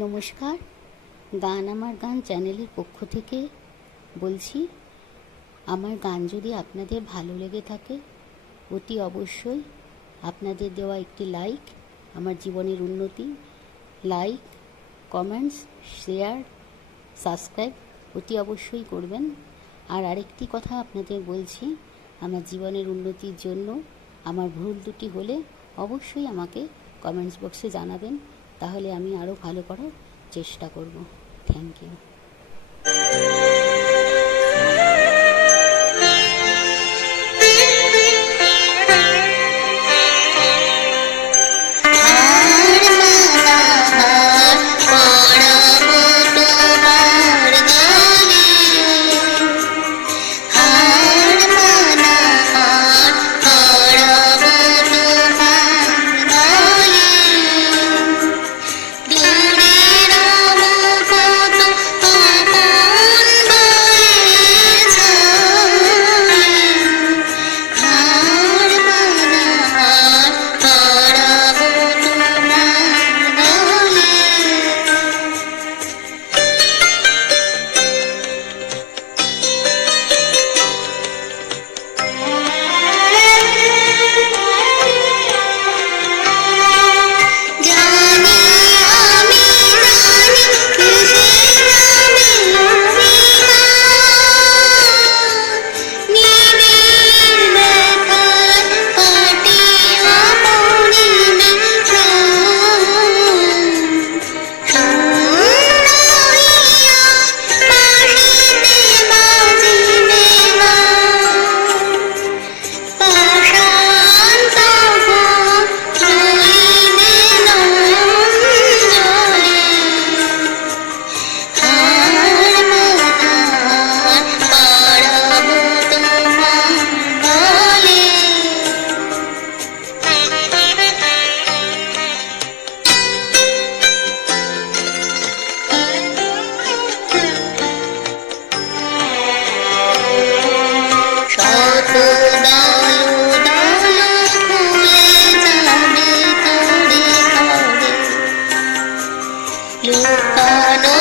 নমস্কার, গান আমার গান চ্যানেলের পক্ষ থেকে বলছি। আমার গান যদি আপনাদের ভালো লেগে থাকে, অতি অবশ্যই আপনাদের দেওয়া একটি লাইক আমার জীবনের উন্নতি। লাইক, কমেন্টস, শেয়ার, সাবস্ক্রাইব অতি অবশ্যই করবেন। আর আরেকটি কথা আপনাদের বলছি, আমার জীবনের উন্নতির জন্য আমার ভুল ত্রুটি হলে অবশ্যই আমাকে কমেন্টস বক্সে জানাবেন, তাহলে আমি আরও ভালো করার চেষ্টা করব। Thank you. লুকানো